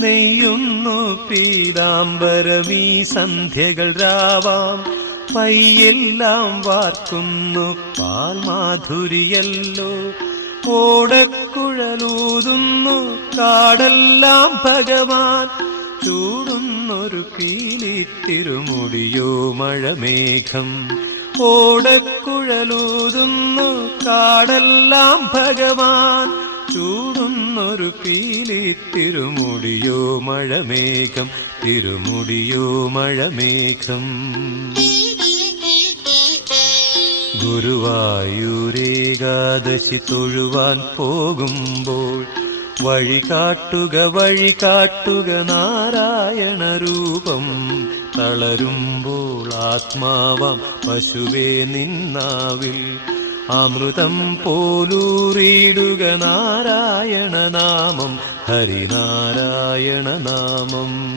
നെയ്യുന്നു പീതാംബരമീ സന്ധ്യകൾ രാവാം. പയ്യെല്ലാം വാർക്കുന്നു പാൽമാധുരിയല്ലോ. ഓടക്കുഴലൂതുന്നു കാടെല്ലാം ഭഗവാൻ. ചൂടുന്നൊരു പീലിത്തിരുമുടിയോ മഴമേഘം. ഓടക്കുഴലൂതുന്നു കാടെല്ലാം ഭഗവാൻ. ചൂടുന്നൊരു പീലിത്തിരുമുടിയോ മഴമേഘം. തിരുമുടിയോ മഴമേഘം. ഗുരുവായൂരേകാദശി തൊഴുവാൻ പോകുമ്പോൾ വഴി കാട്ടുക നാരായണ രൂപം. തളരുമ്പോൾ ആത്മാവാം പശുവേ നിന്നാവിൽ അമൃതം പോലൂറിയിടുക നാരായണ നാമം. ഹരിനാരായണ നാമം.